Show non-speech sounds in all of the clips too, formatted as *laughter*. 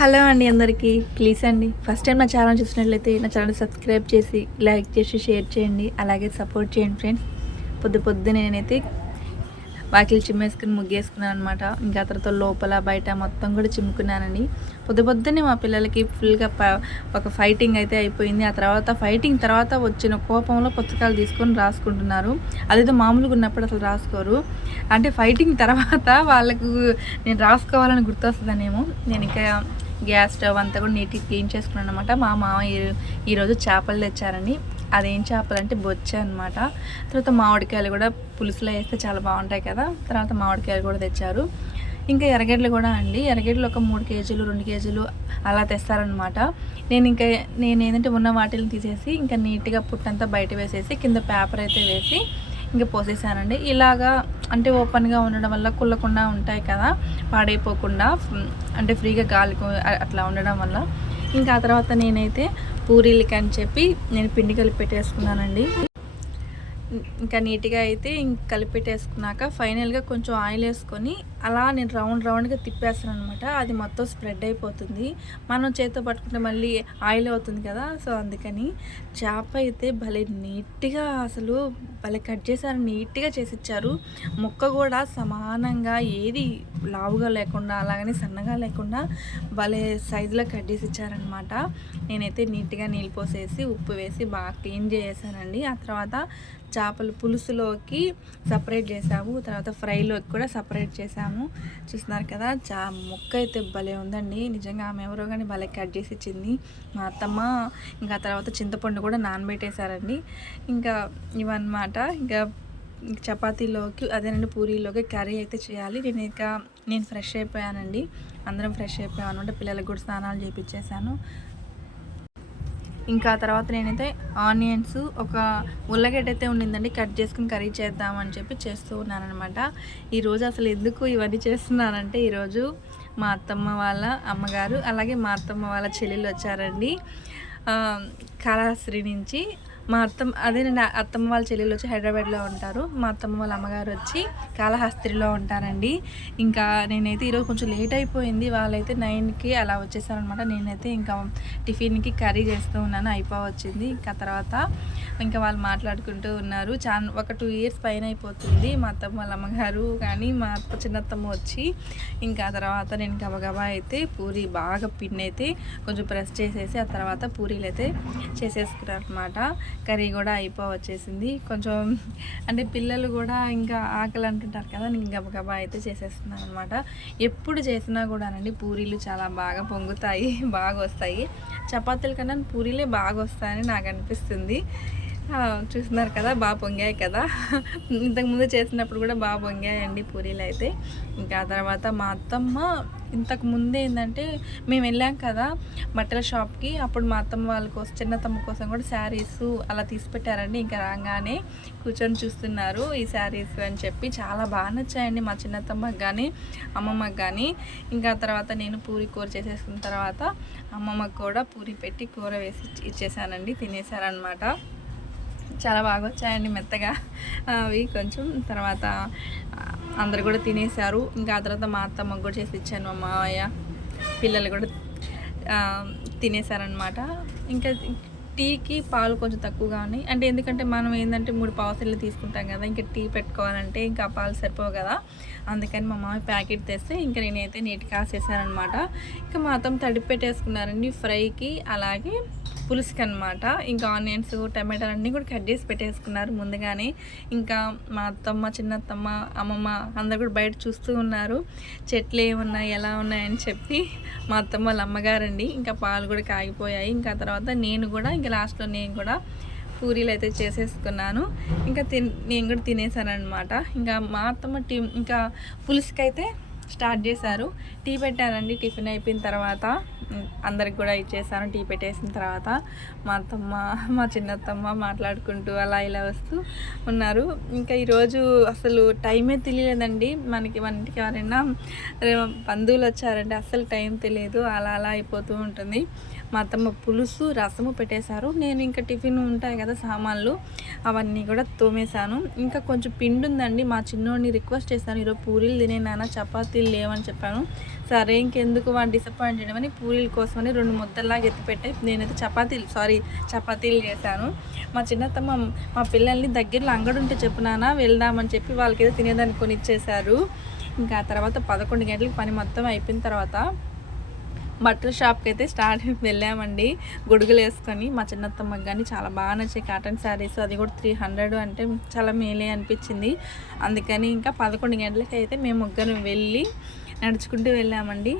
Hello అండి అందరికీ. Please అండి ఫస్ట్ టైం నా ఛానల్ చూసినట్లయితే నా ఛానల్ సబ్స్క్రైబ్ చేసి లైక్ చేసి షేర్ చేయండి. అలాగే సపోర్ట్ చేయండి ఫ్రెండ్స్. పొద్దు పొద్దు నేనైతే వాకిలి చిమ్మేసుకుని ముగ్గేసుకున్నాను అనమాట ఇంకా తర్వాత లోపల బయట మొత్తం కూడా చిమ్ముకున్నానండి పొద్దు పొద్దున్నే మా పిల్లలకి ఫుల్గా ప- ఒక ఫైటింగ్ అయితే అయిపోయింది. ఆ తర్వాత ఫైటింగ్ తర్వాత వచ్చిన కోపంలో పుస్తకాలు తీసుకొని రాసుకుంటున్నారు. అదేదో మామూలుగా ఉన్నప్పుడు అసలు రాసుకోరు. అంటే ఫైటింగ్ తర్వాత వాళ్ళకు నేను రాసుకోవాలని గుర్తొస్తుందనేమో నేను ఇంకా గ్యాస్ స్టవ్ అంతా కూడా నీట్గా క్లీన్ చేసుకున్నాను అనమాట మా మామ ఈ- ఈరోజు చేపలు తెచ్చారని. అదేం చేపలు అంటే బొచ్చ అనమాట తర్వాత మామిడికాయలు కూడా పులుసులో వేస్తే చాలా బాగుంటాయి కదా. తర్వాత మామిడికాయలు కూడా తెచ్చారు. ఇంకా ఎర్రగడ్డలు కూడా అండి. ఎర్రగడ్డలు ఒక మూడు కేజీలు రెండు కేజీలు అలా తెస్తారనమాట నేను ఇంకా నేను ఏంటంటే ఉన్న వాటిని తీసేసి ఇంకా నీట్గా పుట్టంతా బయట వేసేసి కింద పేపర్ అయితే వేసి ఇంకా పోసేసానండి. ఇలాగా అంటే ఓపెన్గా ఉండడం వల్ల కుళ్ళకుండా ఉంటాయి కదా పాడైపోకుండా అంటే ఫ్రీగా గాలికి అట్లా ఉండడం వల్ల. ఇంకా ఆ తర్వాత నేనైతే పూరీలకి అని చెప్పి నేను పిండి కలిపి పెట్టేసుకున్నానండి. ఇంకా నీట్గా అయితే ఇంక కలిపెట్టేసుకున్నాక ఫైనల్గా కొంచెం ఆయిల్ వేసుకొని అలా నేను రౌండ్ రౌండ్గా తిప్పేస్తాను అనమాట అది మొత్తం స్ప్రెడ్ అయిపోతుంది. మనం చేతితో పట్టుకుంటే మళ్ళీ ఆయిల్ అవుతుంది కదా సో అందుకని చేప అయితే భలే నీట్గా అసలు భలే కట్ చేశారు నీట్గా చేసి ఇచ్చారు ముక్క కూడా సమానంగా ఏది లావుగా లేకుండా అలాగని సన్నగా లేకుండా భలే సైజులో కట్ చేసి ఇచ్చారనమాట నేనైతే నీట్గా నీళ్ళు పోసేసి ఉప్పు వేసి బాగా క్లీన్ చేసేసానండి. ఆ తర్వాత చేపల పులుసులోకి సపరేట్ చేసాము. తర్వాత ఫ్రైలోకి కూడా సపరేట్ చేసాము. చూస్తున్నారు కదా చా ముక్క అయితే భలే ఉందండి. నిజంగా ఆమె ఎవరో కానీ భలే కట్ చేసి ఇచ్చింది. మా అత్తమ్మ ఇంకా తర్వాత చింతపండు కూడా నానబెట్టేశారండి. ఇంకా ఇవన్నమాట. ఇంకా చపాతీలోకి అదేనండి పూరీలోకి కర్రీ అయితే చేయాలి. నేను ఇంకా నేను ఫ్రెష్ అయిపోయానండి. అందరం ఫ్రెష్ అయిపోయాను అనమాట పిల్లలకు కూడా స్నానాలు చేపించేశాను ఇంకా తర్వాత నేనైతే ఆనియన్స్ ఒక ఉల్లగడ్డ అయితే ఉండిందండి కట్ చేసుకుని కర్రీ చేద్దామని చెప్పి చేస్తూ ఉన్నానమాట ఈరోజు అసలు ఎందుకు ఇవన్నీ చేస్తున్నానంటే ఈరోజు మా అత్తమ్మ వాళ్ళ అమ్మగారు అలాగే మా అత్తమ్మ వాళ్ళ చెల్లెలు వచ్చారండి. కాళహస్త్రి నుంచి మా అత్తమ్మ అదేనండి ఆ అత్తమ్మ వాళ్ళ చెల్లెలు వచ్చి హైదరాబాద్లో ఉంటారు. మా అత్తమ్మ వాళ్ళ అమ్మగారు వచ్చి కాళహస్త్రిలో ఉంటారండి. ఇంకా నేనైతే ఈరోజు కొంచెం లేట్ అయిపోయింది. వాళ్ళైతే నైన్కి అలా వచ్చేసారనమాట. నేనైతే ఇంకా టిఫిన్కి కర్రీ చేస్తూ ఉన్నాను. అయిపోవచ్చింది. ఇంకా తర్వాత ఇంకా వాళ్ళు మాట్లాడుకుంటూ ఉన్నారు. చా ఒక టూ ఇయర్స్ పైన అయిపోతుంది. మా అత్తమ్మ వాళ్ళ అమ్మగారు కానీ మా అత్త చిన్నత్తమ్మ వచ్చి ఇంకా తర్వాత నేను గబగబా అయితే పూరి బాగా పిండి అయితే కొంచెం ప్రెస్ చేసేసి ఆ తర్వాత పూరీలు అయితే చేసేసుకున్నారు అనమాట కర్రీ కూడా అయిపో వచ్చేసింది కొంచెం అంటే పిల్లలు కూడా ఇంకా ఆకలి అంటుంటారు కదా నేను గబగబా అయితే చేసేస్తున్నాను అనమాట ఎప్పుడు చేసినా కూడానండి పూరీలు చాలా బాగా పొంగుతాయి *laughs* బాగా వస్తాయి చపాతీల కన్నా పూరీలే బాగా వస్తాయని నాకు అనిపిస్తుంది చూస్తున్నారు కదా బాగా పొంగాయి కదా. ఇంతకుముందు చేసినప్పుడు కూడా బాగా పొంగాయండి పూరీలు అయితే ఇంకా తర్వాత మా అత్తమ్మ ఇంతకు ముందే ఏంటంటే మేము వెళ్ళాం కదా బట్టల షాప్కి అప్పుడు మా అత్తమ్మ వాళ్ళ కోసం చిన్నతమ్మ కోసం కూడా శారీస్ అలా తీసి పెట్టారండి. ఇంకా రాగానే కూర్చొని చూస్తున్నారు ఈ శారీస్ అని చెప్పి. చాలా బాగా నచ్చాయండి మా చిన్నతమ్మకు కానీ అమ్మమ్మకి కానీ ఇంకా తర్వాత నేను పూరి కూర చేసేసుకున్న తర్వాత అమ్మమ్మకి కూడా పూరి పెట్టి కూర వేసి ఇచ్చేసానండి తినేసారనమాట చాలా బాగా వచ్చాయండి మెత్తగా. అవి కొంచెం తర్వాత అందరు కూడా తినేశారు. ఇంకా ఆ తర్వాత మా అత్తమ్మకు కూడా చేసి ఇచ్చాను మా మావయ్య పిల్లలు కూడా తినేశారనమాట ఇంకా టీకి పాలు కొంచెం తక్కువగా ఉన్నాయి. అంటే ఎందుకంటే మనం ఏంటంటే మూడు పావుసెళ్ళు తీసుకుంటాం కదా ఇంకా టీ పెట్టుకోవాలంటే ఇంకా పాలు సరిపోవు కదా. అందుకని మా మామయ్య ప్యాకెట్ తెస్తే ఇంకా నేనైతే నీట్గా కాసేసానమాట ఇంకా మా అత్తమ్మ తడిపి పెట్టేసుకున్నారండి ఫ్రైకి అలాగే పులుసుకి అనమాట ఇంకా ఆనియన్స్ టమాటాలు అన్నీ కూడా కట్ చేసి పెట్టేసుకున్నారు ముందుగానే. ఇంకా మా అత్తమ్మ చిన్నత్తమ్మ అమ్మమ్మ అందరు కూడా బయట చూస్తూ ఉన్నారు. చెట్లు ఏమున్నాయి ఎలా ఉన్నాయని చెప్పి మా అత్తమ్మ వాళ్ళ అమ్మగారండి. ఇంకా పాలు కూడా కాగిపోయాయి. ఇంకా తర్వాత నేను కూడా ఇంకా లాస్ట్లో నేను కూడా పూరీలు అయితే చేసేసుకున్నాను. ఇంకా తిన్ నేను కూడా తినేసాను అనమాట ఇంకా మా అత్తమ్మ టీ ఇంకా పులుసుకైతే స్టార్ట్ చేశారు. టీ పెట్టానండి టిఫిన్ అయిపోయిన తర్వాత. అందరికి కూడా ఇచ్చేసాను టీ పెట్టేసిన తర్వాత. మా అత్తమ్మ మా చిన్నత్తమ్మ మాట్లాడుకుంటూ అలా ఇలా వస్తూ ఉన్నారు. ఇంకా ఈరోజు అసలు టైమే తెలియలేదండి. మనకి వంటికి ఎవరైనా బంధువులు వచ్చారంటే అసలు టైం తెలియదు. అలా అలా అయిపోతూ ఉంటుంది. మా అత్తమ్మ పులుసు రసము పెట్టేశారు. నేను ఇంకా టిఫిన్ ఉంటాయి కదా సామాన్లు అవన్నీ కూడా తోమేశాను. ఇంకా కొంచెం పిండి ఉందండి మా చిన్నోడిని రిక్వెస్ట్ చేశాను ఈరోజు పూరీలు తినే నాన్న చపాతీలు లేవని చెప్పాను. సరే ఇంకెందుకు వాడిని డిసప్పాయింట్ చేయడమని పూరీల కోసమని రెండు ముద్దల్లాగా ఎత్తిపెట్టే నేనైతే చపాతీలు సారీ చపాతీలు చేశాను. మా చిన్నత్తమ్మ మా పిల్లల్ని దగ్గరలో అంగడి ఉంటే చెప్పునానా వెళ్దామని చెప్పి వాళ్ళకి ఏదో తినేదాన్ని కొనిచ్చేశారు. ఇంకా ఆ తర్వాత పదకొండు గంటలకు పని మొత్తం అయిపోయిన తర్వాత బట్టల షాప్కి అయితే స్టార్ట్ *laughs* వెళ్ళామండి. గొడుగులు వేసుకొని మా చిన్నత్తమ్మకి కానీ చాలా బాగా నచ్చాయి కాటన్ శారీస్ అది కూడా త్రీ హండ్రెడ్ అంటే చాలా మేలే అనిపించింది. అందుకని ఇంకా పదకొండు గంటలకి అయితే మేము ముగ్గురు వెళ్ళి నడుచుకుంటూ వెళ్ళామండి.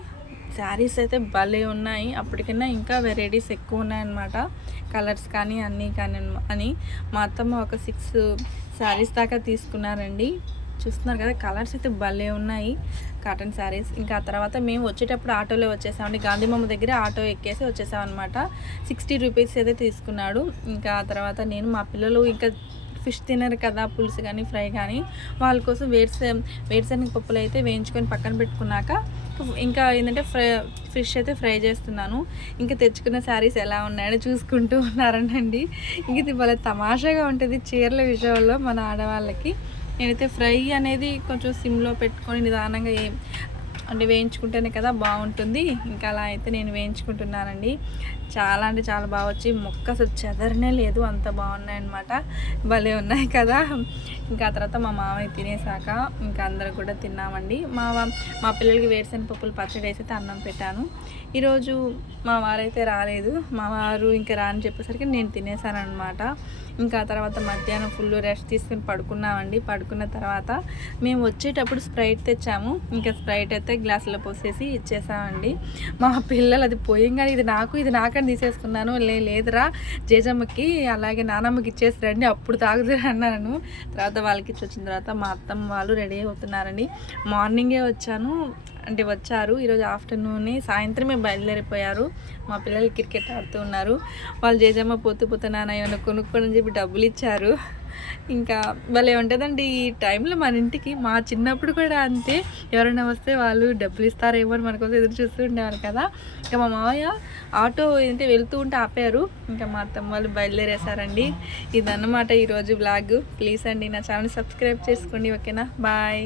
శారీస్ అయితే భలే ఉన్నాయి. అప్పటికన్నా ఇంకా వెరైటీస్ ఎక్కువ ఉన్నాయన్నమాట. కలర్స్ కానీ అన్నీ కానీ అని. మా అత్తమ్మ ఒక సిక్స్ శారీస్ దాకా తీసుకున్నారండి. చూస్తున్నారు కదా కలర్స్ అయితే భలే ఉన్నాయి. కాటన్ శారీస్ ఇంకా ఆ తర్వాత మేము వచ్చేటప్పుడు ఆటోలో వచ్చేసామండి. గాంధీబొమ్మ దగ్గర ఆటో ఎక్కేసి వచ్చేసాం అనమాట సిక్స్టీ రూపీస్ అయితే తీసుకున్నాడు. ఇంకా ఆ తర్వాత నేను మా పిల్లలు ఇంకా ఫిష్ తినరు కదా పులుసు కానీ ఫ్రై కానీ. వాళ్ళ కోసం వేడిసే వేరుశనగ పప్పులు అయితే వేయించుకొని పక్కన పెట్టుకున్నాక ఇంకా ఏంటంటే ఫ్రై ఫిష్ అయితే ఫ్రై చేస్తున్నాను. ఇంకా తెచ్చుకున్న శారీస్ ఎలా ఉన్నాయని చూసుకుంటూ ఉన్నారనండి. ఇంక ఇది భలే తమాషాగా ఉంటుంది చీరల విషయంలో మన ఆడవాళ్ళకి. నేనైతే ఫ్రై అనేది కొంచెం సిమ్లో పెట్టుకొని నిదానంగా ఏ అంటే వేయించుకుంటేనే కదా బాగుంటుంది. ఇంకా అలా అయితే నేను వేయించుకుంటున్నానండి. చాలా అంటే చాలా బాగా వచ్చి మొక్క అసలు చెదరనే లేదు. అంత బాగున్నాయి అనమాట భలే ఉన్నాయి కదా. ఇంకా తర్వాత మా మామయ్య తినేసాక ఇంకా అందరూ కూడా తిన్నామండి. మా మా పిల్లలకి వేరుశనగ పప్పులు పచ్చడి వేసి అన్నం పెట్టాను. ఈరోజు మా వారైతే రాలేదు. మా వారు ఇంకా రాని చెప్పేసరికి నేను తినేసాను అనమాట ఇంకా తర్వాత మధ్యాహ్నం ఫుల్ రెస్ట్ తీసుకుని పడుకున్నామండి. పడుకున్న తర్వాత మేము వచ్చేటప్పుడు స్ప్రైట్ తెచ్చాము. ఇంకా స్ప్రైట్ అయితే గ్లాసులో పోసేసి ఇచ్చేసామండి. మా పిల్లలు అది పోయంగానే ఇది నాకు ఇది నాకని తీసేసుకున్నాను. లే లేదురా జేజమ్మకి అలాగే నానమ్మకి ఇచ్చేసి రండి అప్పుడు తాగుతారు అన్నాను. తర్వాత వాళ్ళకి ఇచ్చి వచ్చిన తర్వాత మా అత్తమ్మ వాళ్ళు రెడీ అవుతున్నారండి. మార్నింగే వచ్చాను. అంటే వచ్చారు. ఈరోజు ఆఫ్టర్నూన్ సాయంత్రమే బయలుదేరిపోయారు. మా పిల్లలు క్రికెట్ ఆడుతూ ఉన్నారు. వాళ్ళు జేజమ్మ పోతూ పోతూ నాన్న ఏమైనా కొనుక్కోని చెప్పి డబ్బులు ఇచ్చారు. ఇంకా భలే ఉంటుందండి ఈ టైంలో మన ఇంటికి. మా చిన్నప్పుడు కూడా అంతే. ఎవరైనా వస్తే వాళ్ళు డబ్బులు ఇస్తారేమో అని మనకోసం ఎదురు చూస్తూ ఉండేవారు కదా. ఇంకా మా మామయ్య ఆటో ఏంటంటే వెళ్తూ ఉంటే ఆపారు. ఇంకా మా అత్తమ్మ వాళ్ళు బయలుదేరేసారండి ఇదన్నమాట ఈరోజు బ్లాగ్ ప్లీజ్ అండి నా ఛానల్ సబ్స్క్రైబ్ చేసుకోండి. ఓకేనా? బాయ్.